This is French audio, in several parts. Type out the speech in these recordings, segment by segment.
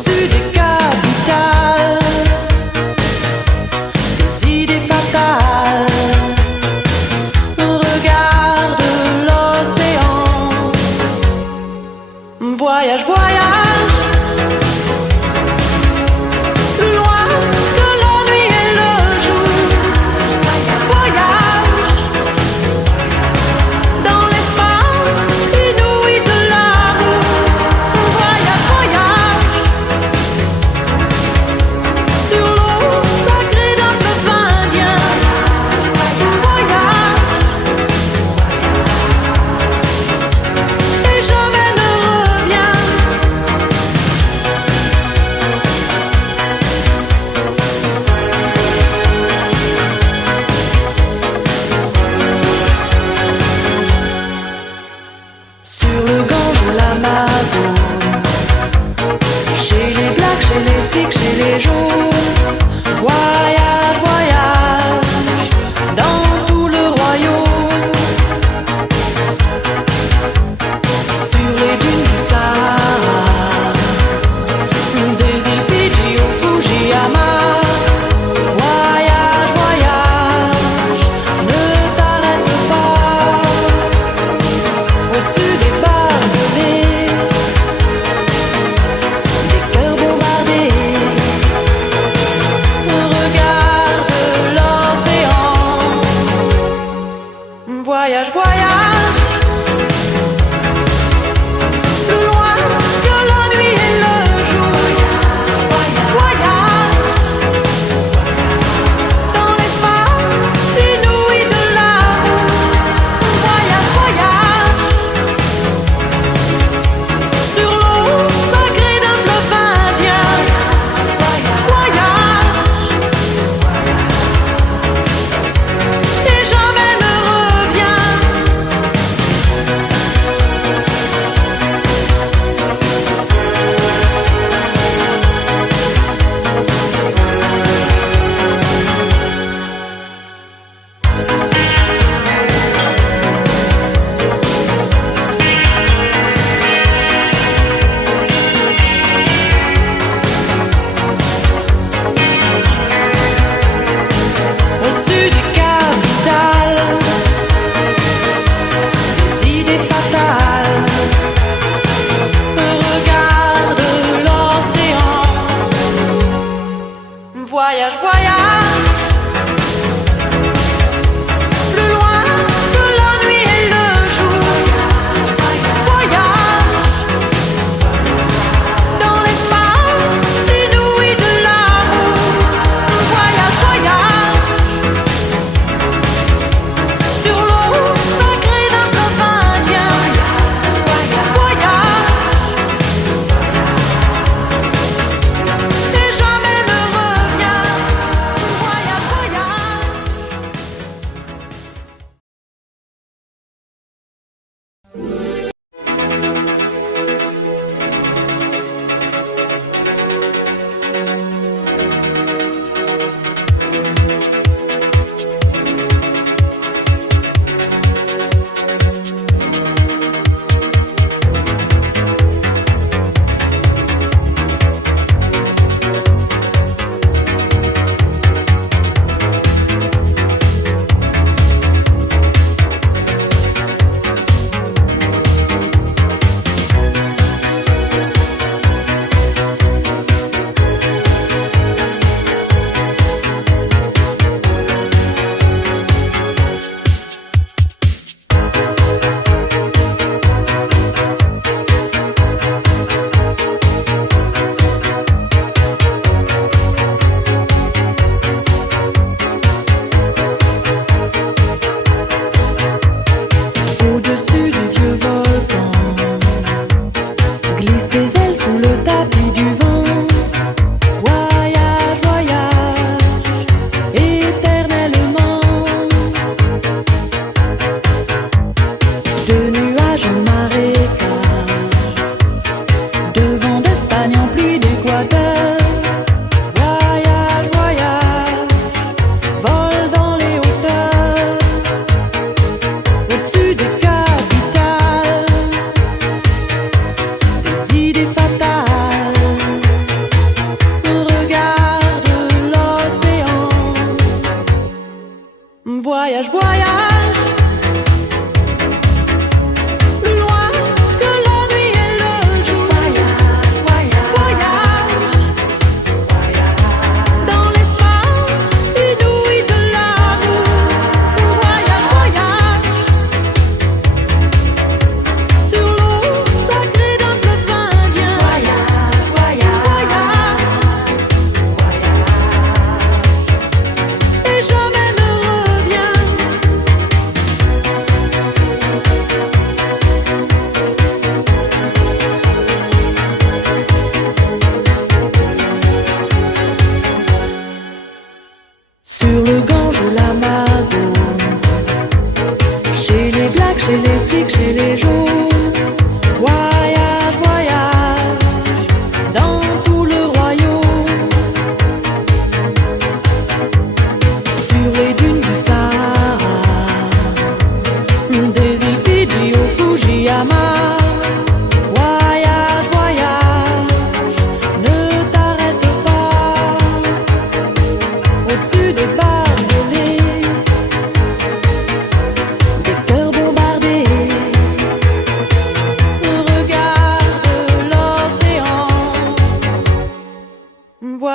au-dessus des capitales, des idées fatales. On regarde l'océan. Voyage, voyage, loin de la nuit et le jour. Voyage dans l'espace inouï de l'amour. Voyage, voyage,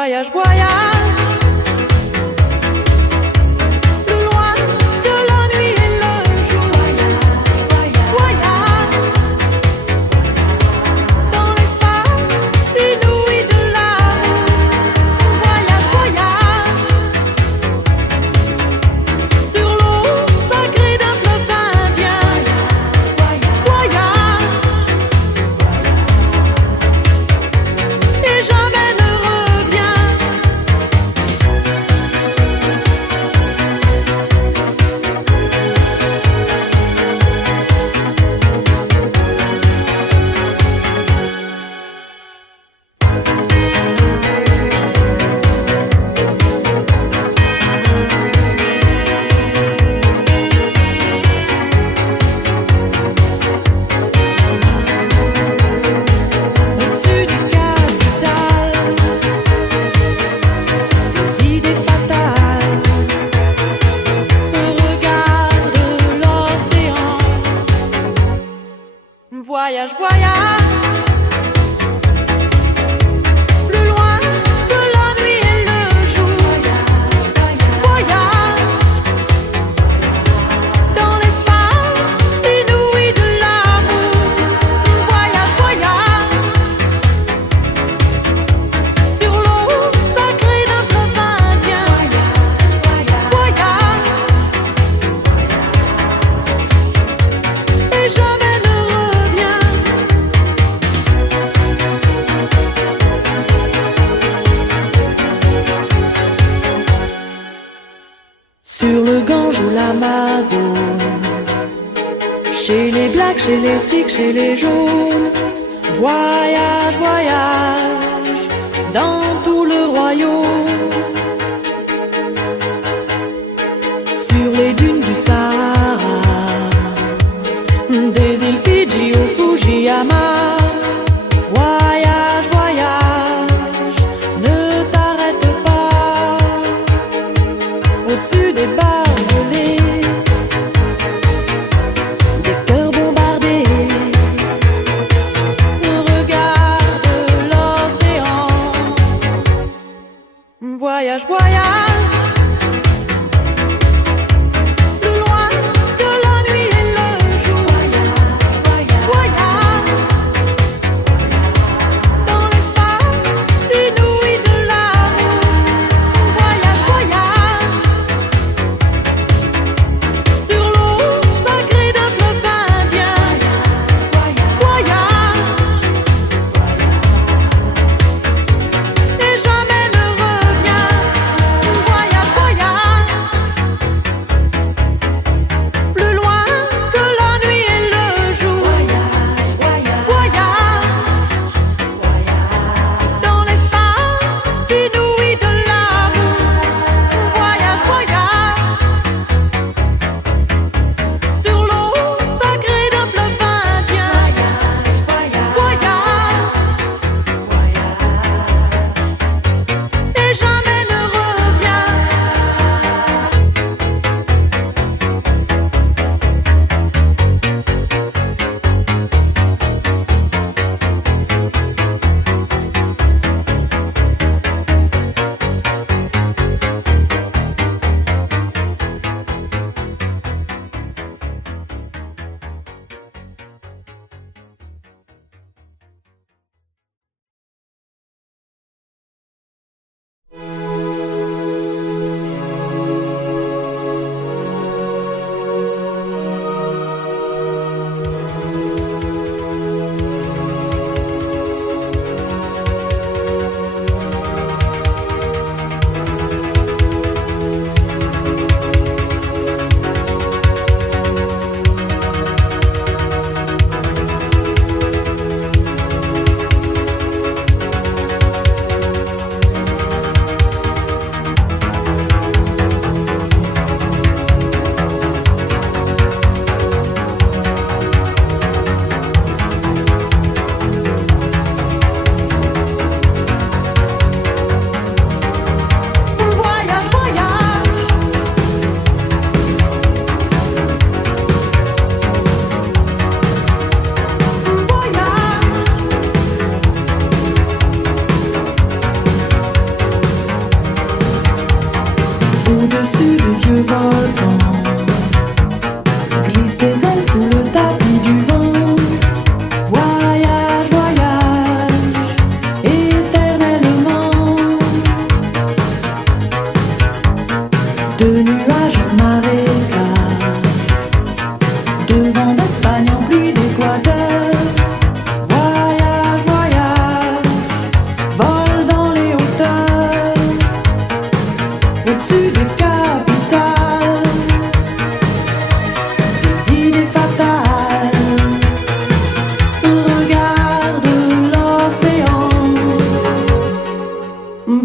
Voyage, voyage, plus loin que la nuit et le jour. Voyage, dans l'espace inouï de l'amour. Voyage, voyage, sur l'eau sacrée d'un fleuve indien. Voyage, et jamais ne revient. Au-dessus du capital, les idées fatales, au regard de l'océan. Voyage, voyage, plus loin que la nuit et le jour. Voyage, dans l'espace inouï de l'amour. Voyage, voyage, sur l'eau sacrée d'un fleuve indien. Voyage, et jamais ne revient. Sur le Gange ou l'Amazone, chez les blacks, chez les sikhs, chez les jaunes. Voyage, voyage, dans tout le royaume. Sur les dunes du Sahara, des îles Fidji au Fujiyama. Voyage, voyage, ne t'arrête pas. Au-dessus des barbelés, des cœurs bombardés, au regard de l'océan. Voyage, voyage, plus loin que la nuit et le jour. Voyage, dans l'espace inouï de l'amour. Voyage, voyage, sur l'eau sacrée d'un fleuve indien. Voyage, et jamais ne revient.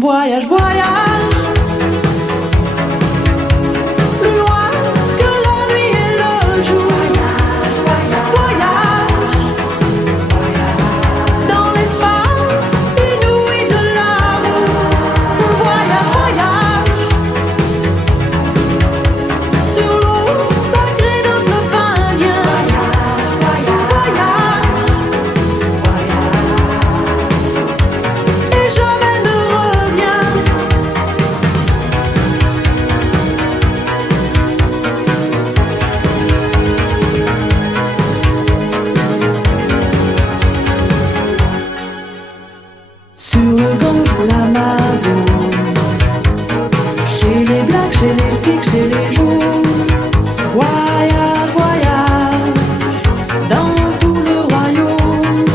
Voyage, voyage, plus loin que la nuit et le jour. Voyage, dans l'espace inouï de l'amour. Voyage, voyage, sur l'eau sacrée d'un fleuve indien. Et jamais ne reviens. Sur le Gange ou l'Amazone, chez les Blacks, chez les Sikhs, chez les Jaunes. Voyage, voyage, dans tout le royaume.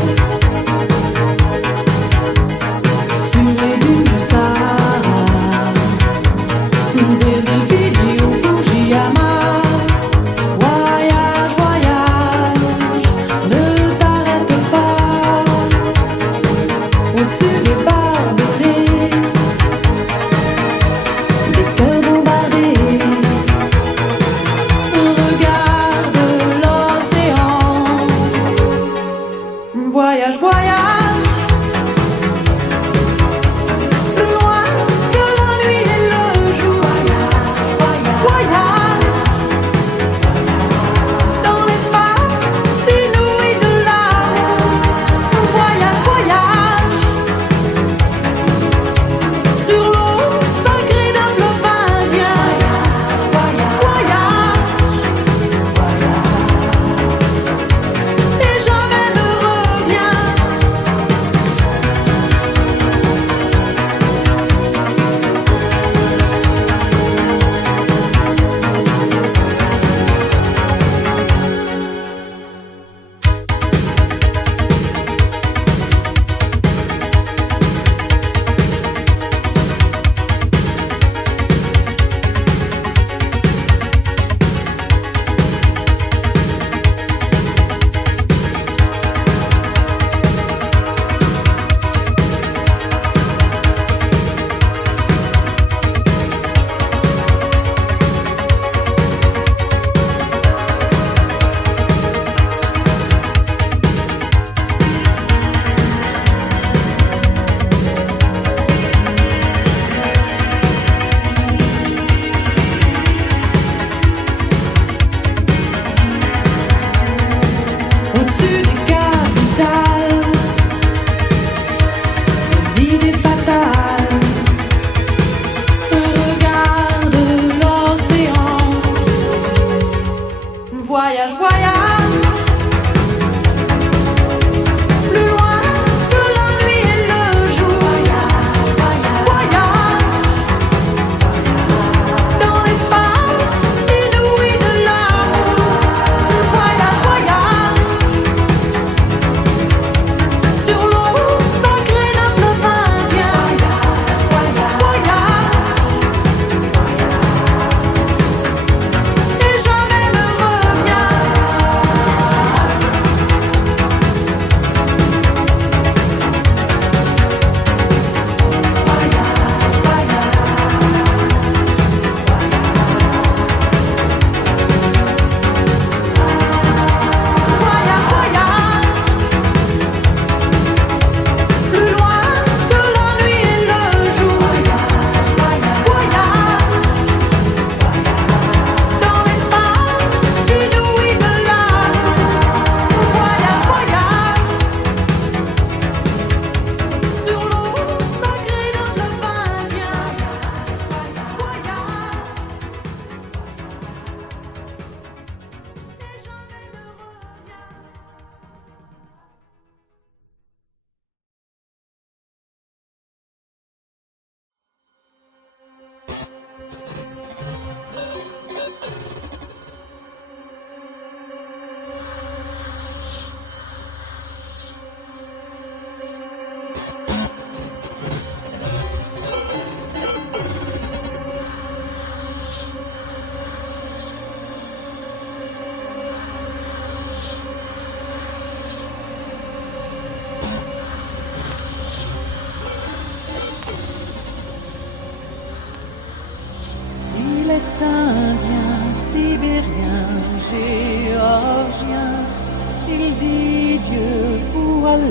Sur les dunes du Sahara, des îles Fidji au Fujiyama. Voyage, voyage, ne t'arrête pas. Au-dessus des barbelés, des cœurs bombardés.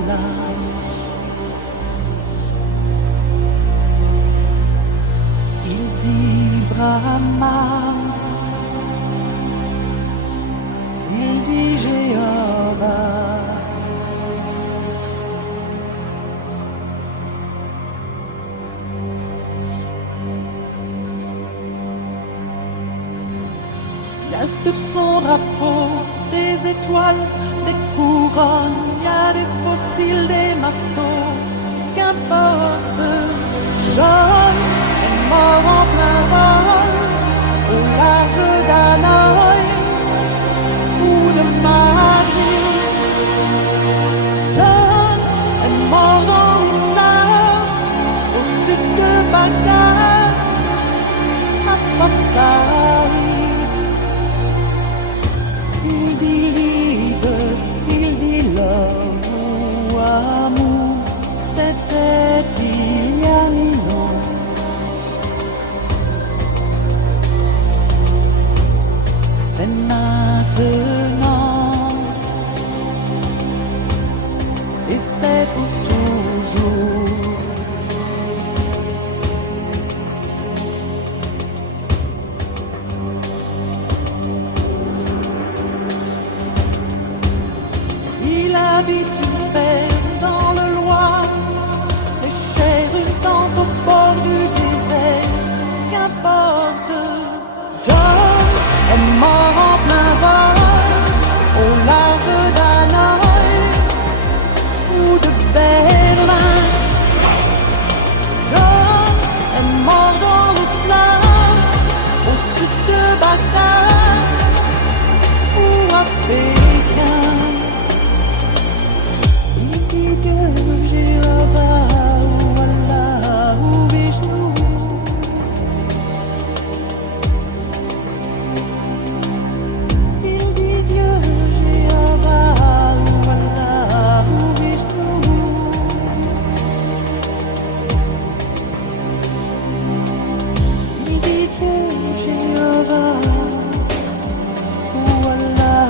là. Il dit Brahma, il dit Jéhovah. Il y a sur son drapeau des étoiles, des couronnes, il y a des fossiles, des marteaux, qu'importe. John est mort en plein vol, au large d'Hanoï ou de Madrid. John est mort dans les flammes, au sud de Bagdad, à Port Saïd. Il dit libre, il dit love ou amour, c'était il y a 1000 ans. C'est maintenant, et c'est pour toujours. Il habite une ferme dans le Loir, les chèvres tentent au bord du désert, qu'importe. John est mort en plein vol, au large d'Hanoï ou de Berlin. John est mort dans les flammes, au sud de Bagdad ou à Pékin. Jéhovah ou Allah ou Vishnu. Il dit Dieu, Jéhovah ou Allah ou Vishnu. Il dit Dieu, Jéhovah ou Allah.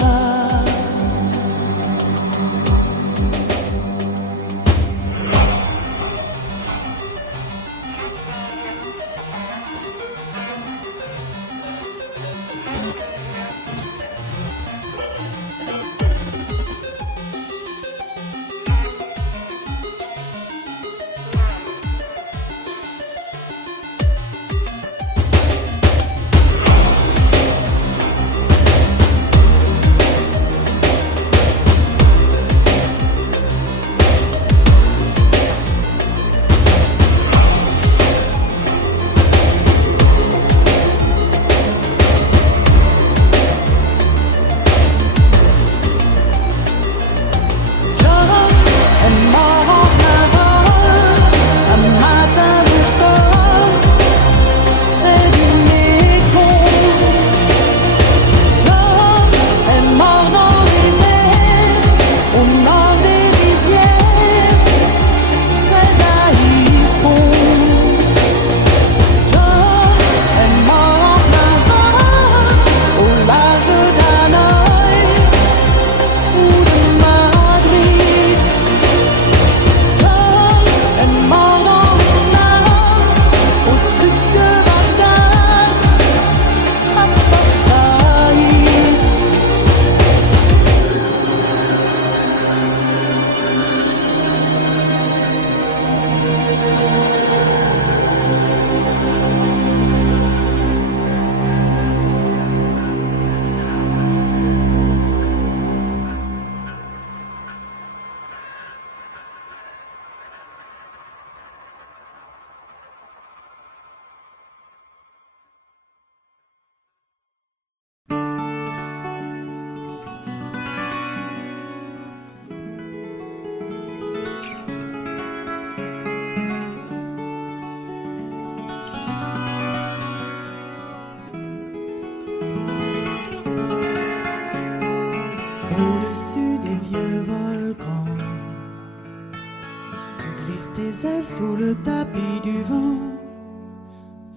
tes ailes sous le tapis du vent.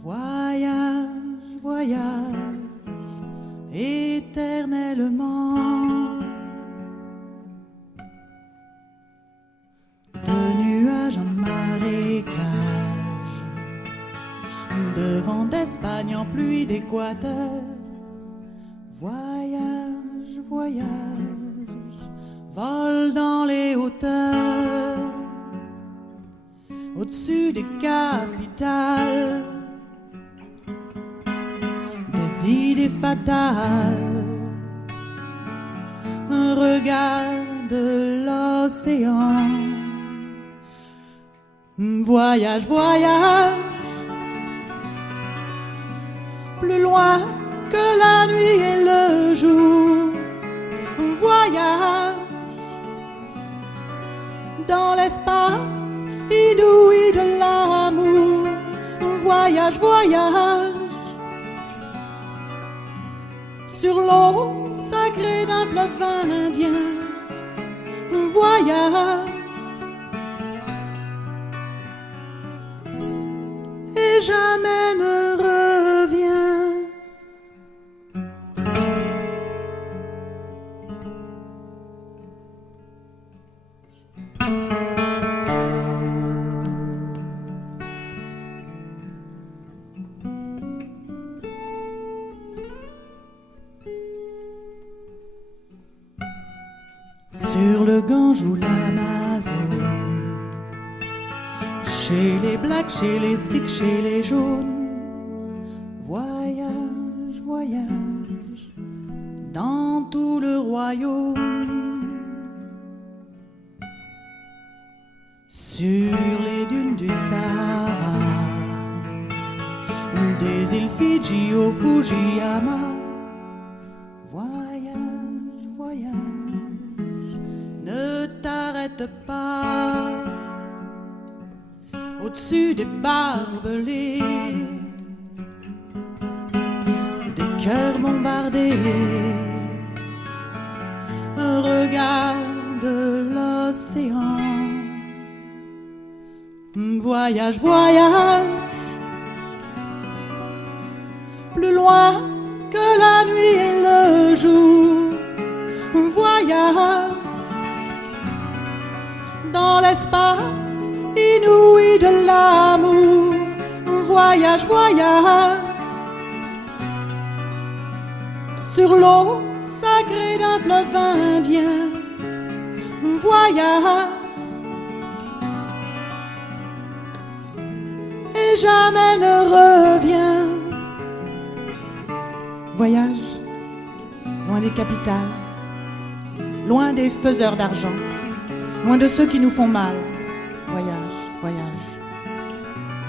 Voyage, voyage, éternellement. de vent d'Espagne en pluie d'Équateur. Voyage, voyage, vole dans les hauteurs, au-dessus des capitales, des idées fatales. Un regard de l'océan. Voyage, voyage, plus loin que la nuit et le jour. Voyage dans l'espace inouï de l'amour. Voyage, voyage sur l'eau sacrée d'un fleuve indien. Voyage et jamais ne revient. Sur le Gange ou l'Amazone, chez les blacks, chez les sikhs, chez les jaunes. Voyage, voyage, dans tout le royaume. Sur les dunes du Sahara, des îles Fidji au Fujiyama. Voyage, voyage, ne t'arrête pas. Au-dessus des barbelés, des cœurs bombardés, regarde l'océan. Voyage, voyage, plus loin que la nuit et le jour. Voyage dans l'espace inouï de l'amour. Voyage, voyage sur l'eau sacrée d'un fleuve indien. Voyage et jamais ne revient. Voyage loin des capitales, loin des faiseurs d'argent, loin de ceux qui nous font mal. Voyage, voyage,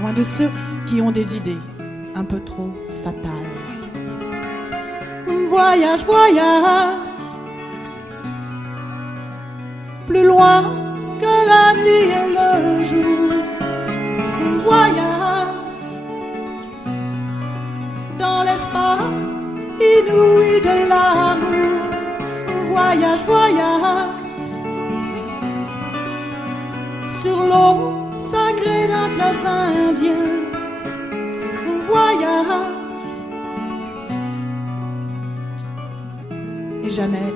loin de ceux qui ont des idées un peu trop fatales. Voyage, voyage, plus loin que la nuit et le jour. Voyage dans l'espace inouï de l'amour. Voyage, voyage sur l'eau sacrée d'un fleuve indien. Voyage et jamais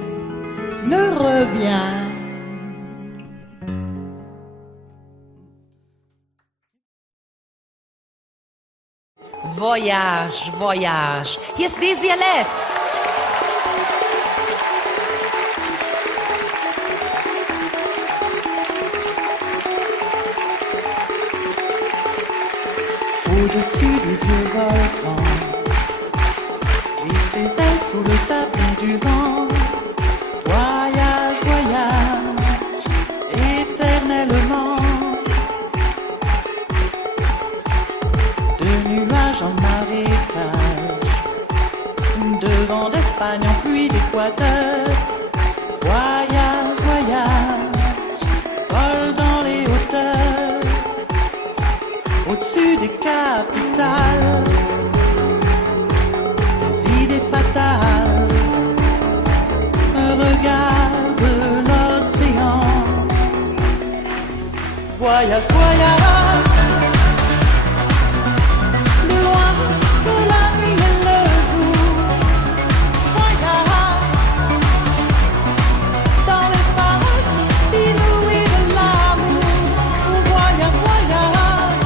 ne revient. Voyage, voyage. Hier ist Desi Alès. Au-dessus du vieux volcan, glissent tes ailes sous le tapis du vent. Voyage, voyage, éternellement. De nuages en marécage, de vent d'Espagne en pluie d'Équateur. Voyage, voyage, vole dans les hauteurs, au-dessus des capitales, des idées fatales. Regarde l'océan. Voyage, voyage, plus loin que la nuit et le jour. Voyage dans l'espace inouï de l'amour. Voyage, voyage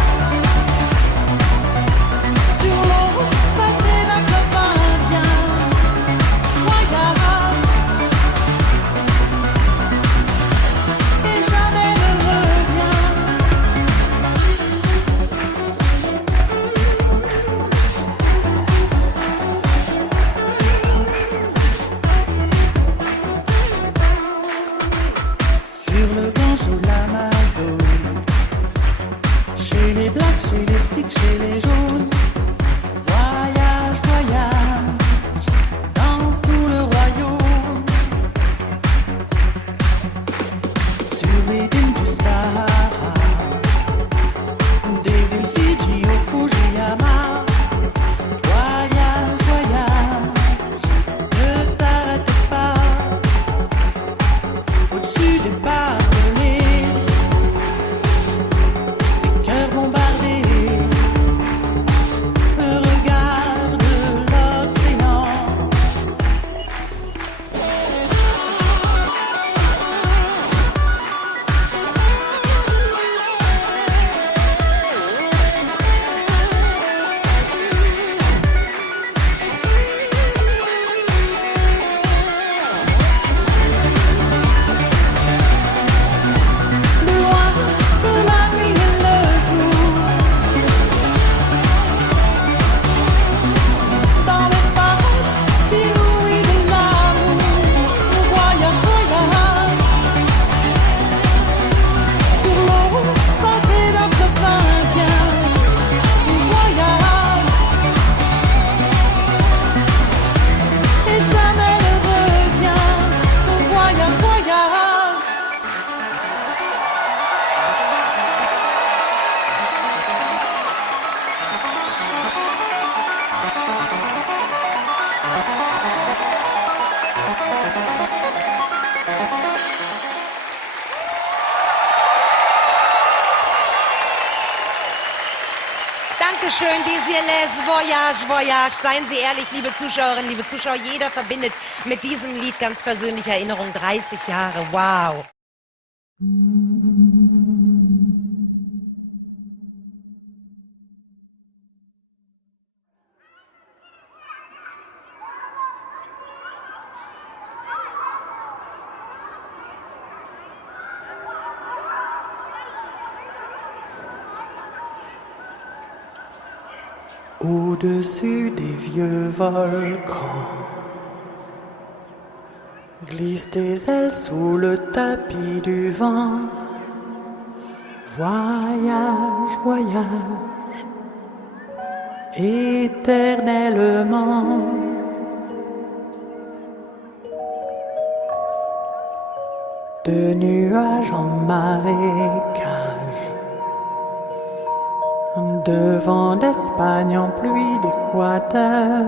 sur cycles, chez les jaunes. Voyage, voyage dans tout le royaume. Sur les dunes du Sahara, des îles Fidji au Fujiyama. Voyage, voyage, ne t'arrête pas. Au-dessus des barbelés, des cœurs bombardés. Regarde l'océan. Loin de la nuit et le jour, dans l'espace inouï de l'amour. Voyage, voyage sur l'eau sacrée d'un fleuve indien. Voyage et jamais ne revient. Voyage, voyage. Dankeschön, DCLS, Voyage, Voyage. Seien Sie ehrlich, liebe Zuschauerinnen, liebe Zuschauer, jeder verbindet mit diesem Lied ganz persönliche Erinnerungen. 30 Jahre, wow. Au-dessus des vieux volcans, glisse tes ailes sous le tapis du vent. Voyage, voyage, éternellement. De nuages en marécage, de vent d'Espagne en pluie d'Équateur.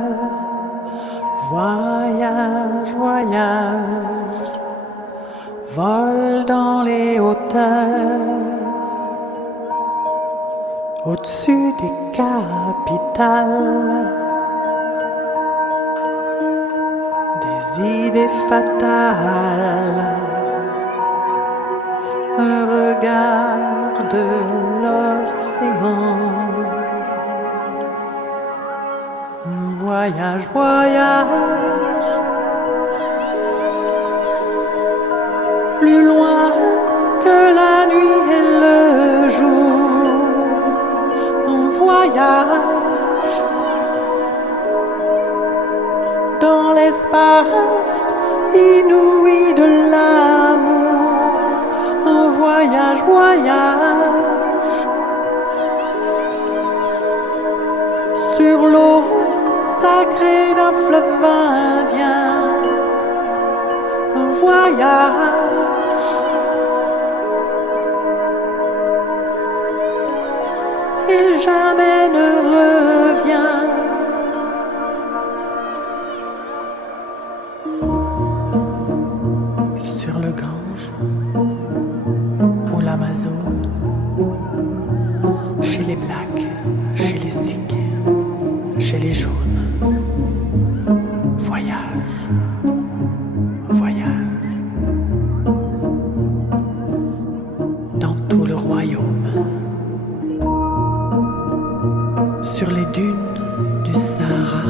Voyage, voyage, vole dans les hauteurs. Au-dessus des capitales, des idées fatales. Regarde l'océan. Voyage, voyage, plus loin que la nuit et le jour. Voyage dans l'espace inouï de l'amour. Voyage, voyage sur l'eau sacrée d'un fleuve indien. Voyage et jamais ne revient. Sur le Gange ou l'Amazone, chez les Blacks, chez les Sikhs, chez les jaunes. Voyage, voyage dans tout le royaume. Sur les dunes du Sahara,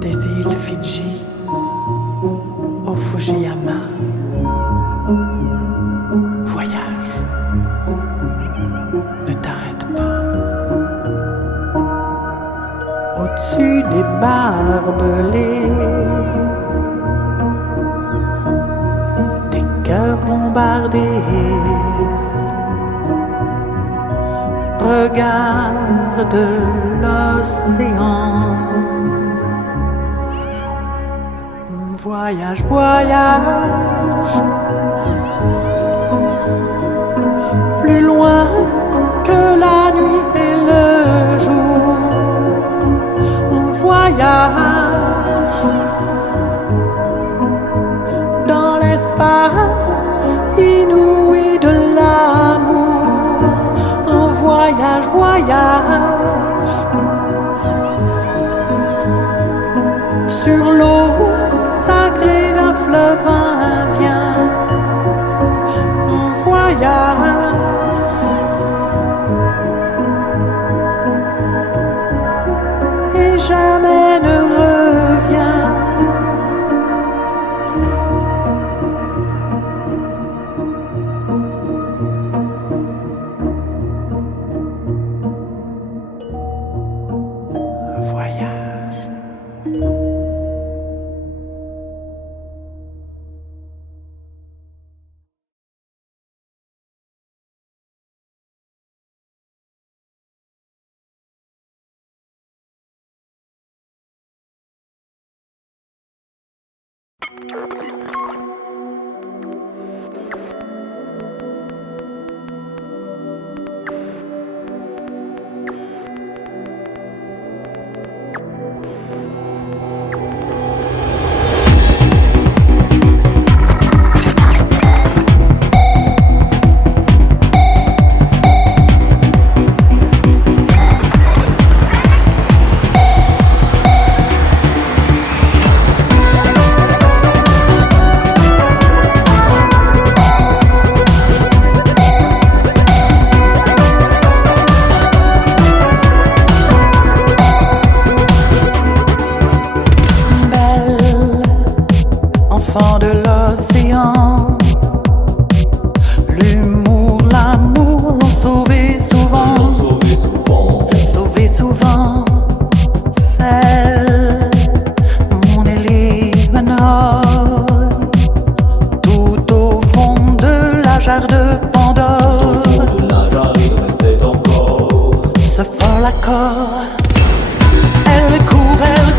des îles Fidji au Fujiyama. Voyage, ne t'arrête pas. Au-dessus des barbelés, des cœurs bombardés. regarde l'océan. Voyage, voyage, plus loin que la nuit et le jour. On voyage dans l'espace inouï de l'amour. On voyage, voyage sur l'eau sacrée d'un fleuve indien. On voyage et jamais ne revient. Voyage. Enfant de l'océan, l'humour, l'amour l'ont sauvé souvent, sauvé souvent. Celle, mon Éléonore, tout au fond de la jarre de Pandore, ce fol accord. Elle court, Éléonore.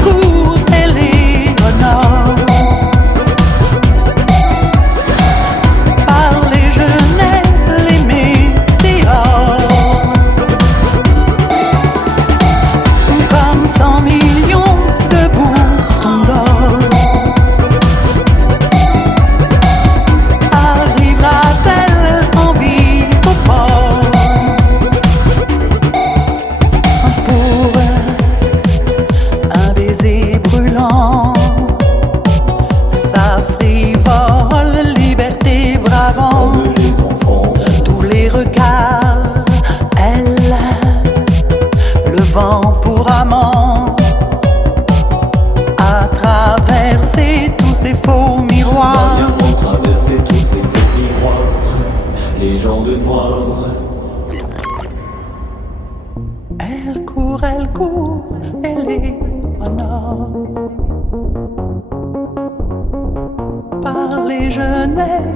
Tous les regards, elle, le vent pour amant, a traversé tous ces faux miroirs. Ont traversé tous ces faux miroirs, les gens de noir. Elle court, Éléonore. Par les genêts,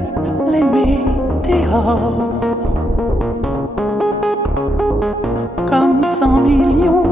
les météores, comme 100 millions